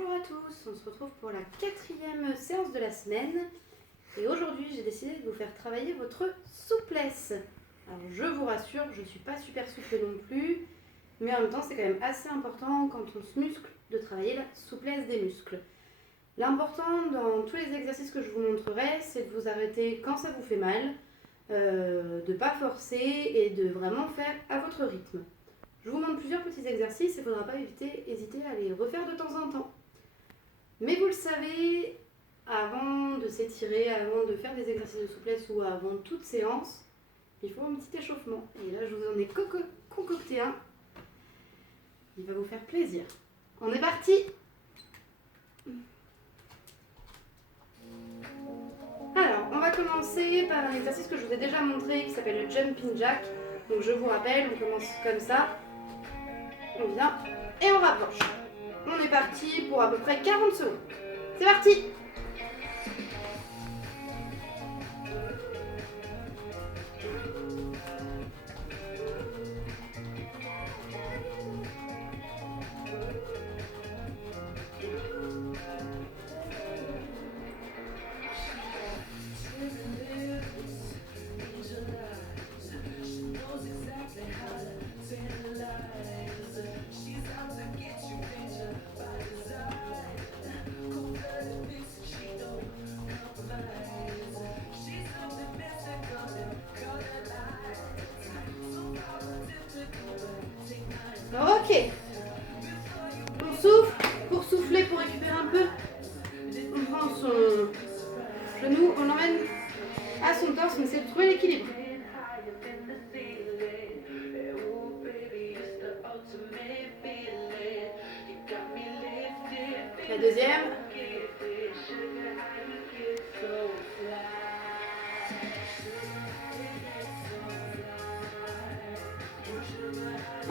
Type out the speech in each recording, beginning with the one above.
Bonjour à tous, on se retrouve pour la 4e séance de la semaine et aujourd'hui j'ai décidé de vous faire travailler votre souplesse. Alors je vous rassure, je ne suis pas super souple non plus, mais en même temps c'est quand même assez important quand on se muscle de travailler la souplesse des muscles. L'important dans tous les exercices que je vous montrerai, c'est de vous arrêter quand ça vous fait mal, de ne pas forcer et de vraiment faire à votre rythme. Je vous montre plusieurs petits exercices, il ne faudra pas hésiter à les refaire de temps en temps. Mais vous le savez, avant de s'étirer, avant de faire des exercices de souplesse ou avant toute séance, il faut un petit échauffement. Et là, je vous en ai concocté un. Il va vous faire plaisir. On est parti! Alors, on va commencer par un exercice que je vous ai déjà montré qui s'appelle le Jumping Jack. Donc je vous rappelle, on commence comme ça. On vient et on rapproche. On est parti pour à peu près 40 secondes. C'est parti! Ok, on souffle, pour souffler, pour récupérer un peu, on prend son genou, on l'emmène à son torse, on essaie de trouver l'équilibre. La deuxième.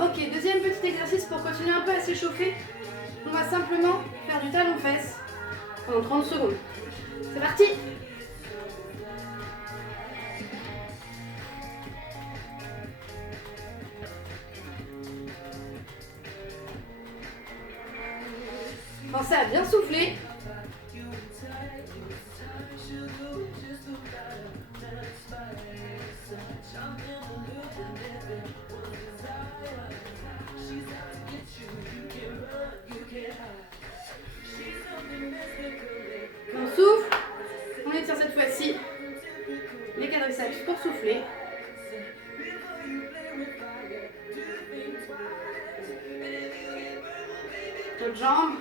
Ok, deuxième petit exercice pour continuer un peu à s'échauffer. On va simplement faire du talon-fesse pendant 30 secondes. C'est parti! Pensez à bien souffler. On souffle, on étire cette fois-ci les quadriceps pour souffler. L'autre jambe.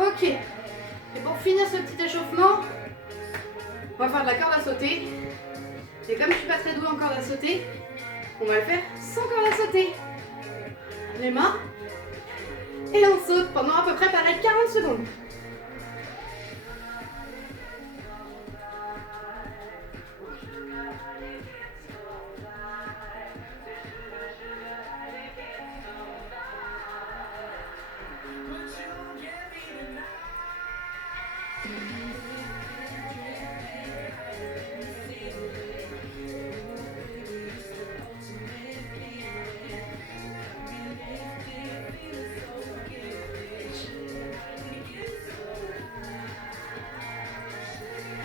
Ok, et pour finir ce petit échauffement, on va faire de la corde à sauter. Et comme je suis pas très douée en corde à sauter, on va le faire sans corde à sauter. Les mains, et on saute pendant à peu près pareil 40 secondes.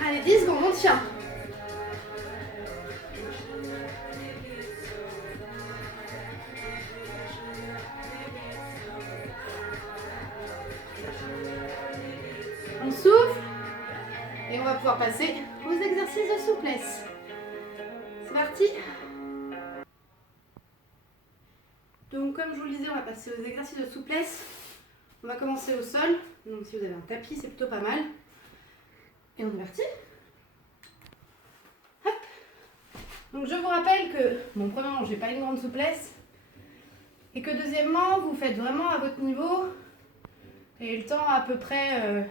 Allez, 10 secondes, on tient. On souffle et on va pouvoir passer aux exercices de souplesse. C'est parti. Donc comme je vous le disais, on va passer aux exercices de souplesse. On va commencer au sol. Donc si vous avez un tapis, c'est plutôt pas mal. Et on est parti. Hop. Donc je vous rappelle que, bon, premièrement, j'ai pas une grande souplesse. Et que deuxièmement, vous faites vraiment à votre niveau et le temps à peu près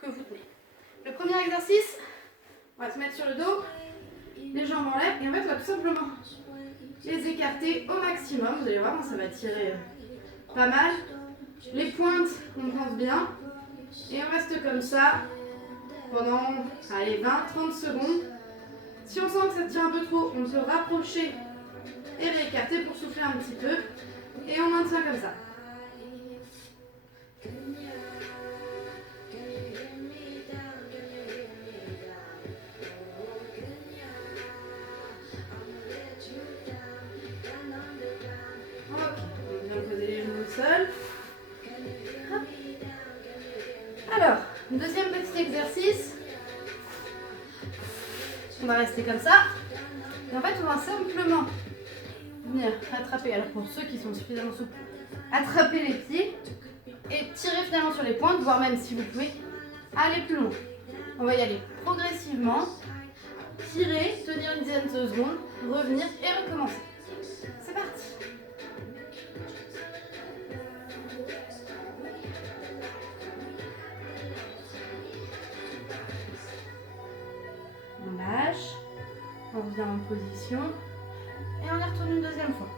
que vous tenez. Le premier exercice, on va se mettre sur le dos, les jambes en l'air et en fait on va tout simplement les écarter au maximum. Vous allez voir, ça va tirer pas mal. Les pointes, on pense bien. Et on reste comme ça pendant 20-30 secondes. Si on sent que ça tient un peu trop, on peut se rapprocher et réécarter pour souffler un petit peu. Et on maintient comme ça. Ok, on vient poser les genoux au sol. Hop. Alors, deuxième petit exercice. On va rester comme ça. Et en fait, on va simplement venir attraper, alors pour ceux qui sont suffisamment souples, attraper les pieds et tirer finalement sur les pointes, voire même si vous pouvez aller plus loin. On va y aller progressivement, tirer, tenir une dizaine de secondes, revenir et recommencer. C'est parti. On lâche, on revient en position et on y retourne une deuxième fois.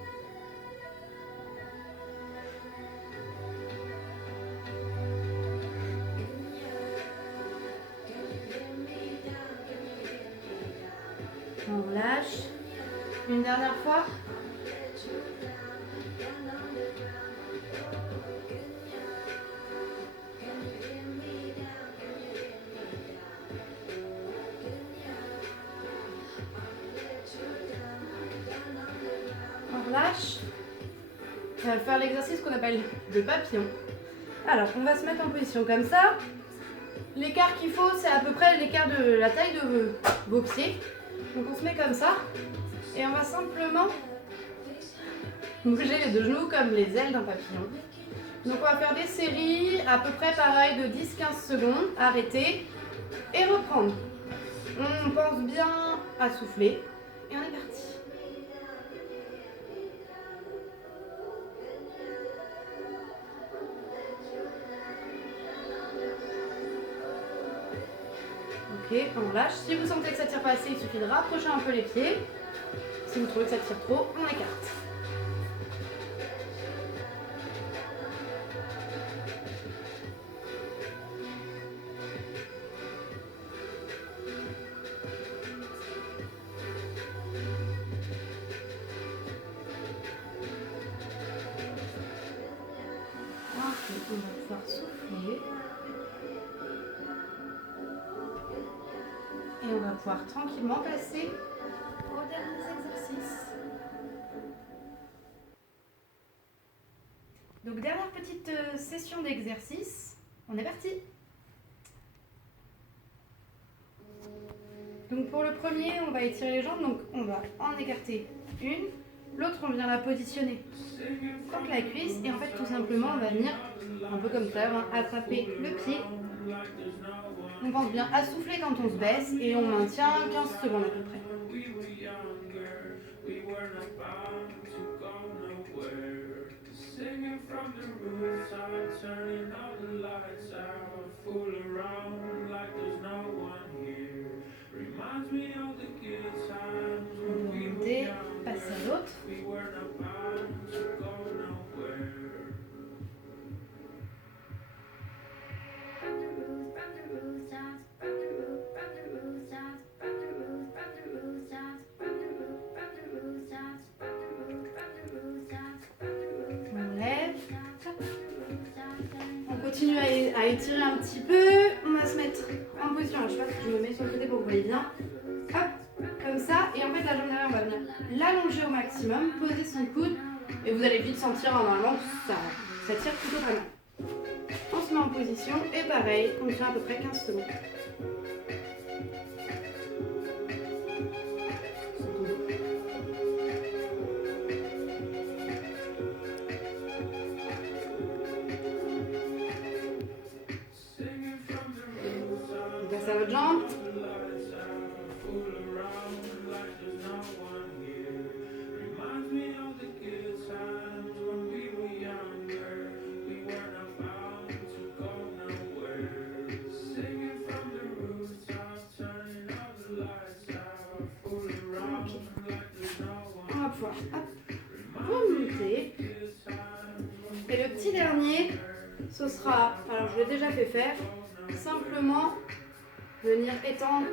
On lâche. Une dernière fois. On relâche. On va faire l'exercice qu'on appelle le papillon. Alors, on va se mettre en position comme ça. L'écart qu'il faut, c'est à peu près l'écart de la taille de vos pieds. Donc on se met comme ça. Et on va simplement bouger les deux genoux comme les ailes d'un papillon. Donc on va faire des séries à peu près pareil de 10-15 secondes. Arrêter et reprendre. On pense bien à souffler. Et on est parti. Ok, on lâche. Si vous sentez que ça tire pas assez, il suffit de rapprocher un peu les pieds. Si vous trouvez que ça tire trop, on écarte. Ok, on va pouvoir souffler. Et on va pouvoir tranquillement passer aux derniers exercices. Donc dernière petite session d'exercice. On est parti. Donc pour le premier, on va étirer les jambes. Donc on va en écarter une. L'autre, on vient la positionner contre la cuisse. Et en fait, tout simplement, on va venir un peu comme ça, on va attraper le pied. On pense bien à souffler quand on se baisse et on maintient 15 secondes à peu près. On peut remonter, passer à l'autre. On lève. On continue à étirer un petit peu. On va se mettre en position. Alors, je sais pas si je me mets sur le côté pour que vous voyez bien. Hop, comme ça. Et en fait, la jambe derrière, on va venir l'allonger au maximum, poser son coude. Et vous allez vite sentir normalement que ça tire plutôt pas mal. On se met en position et pareil, on tient à peu près 15 secondes. On passe à l'autre jambe. Remonter. Et le petit dernier, ce sera, alors je l'ai déjà fait faire, simplement venir étendre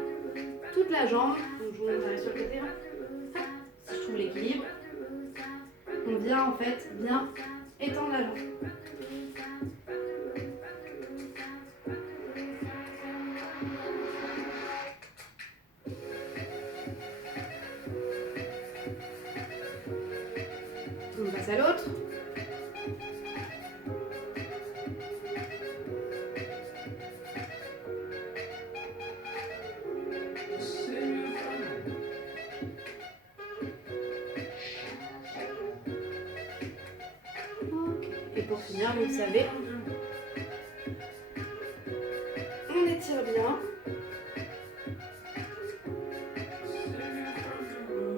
toute la jambe. Donc je vous montrerai sur le côté. Hop, si je trouve l'équilibre, on vient en fait bien étendre la jambe. On passe à l'autre. Et pour finir, vous le savez, on étire bien.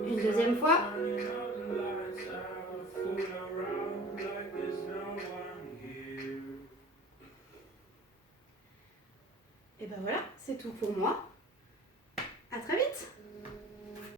Une deuxième fois. Et ben voilà, c'est tout pour moi.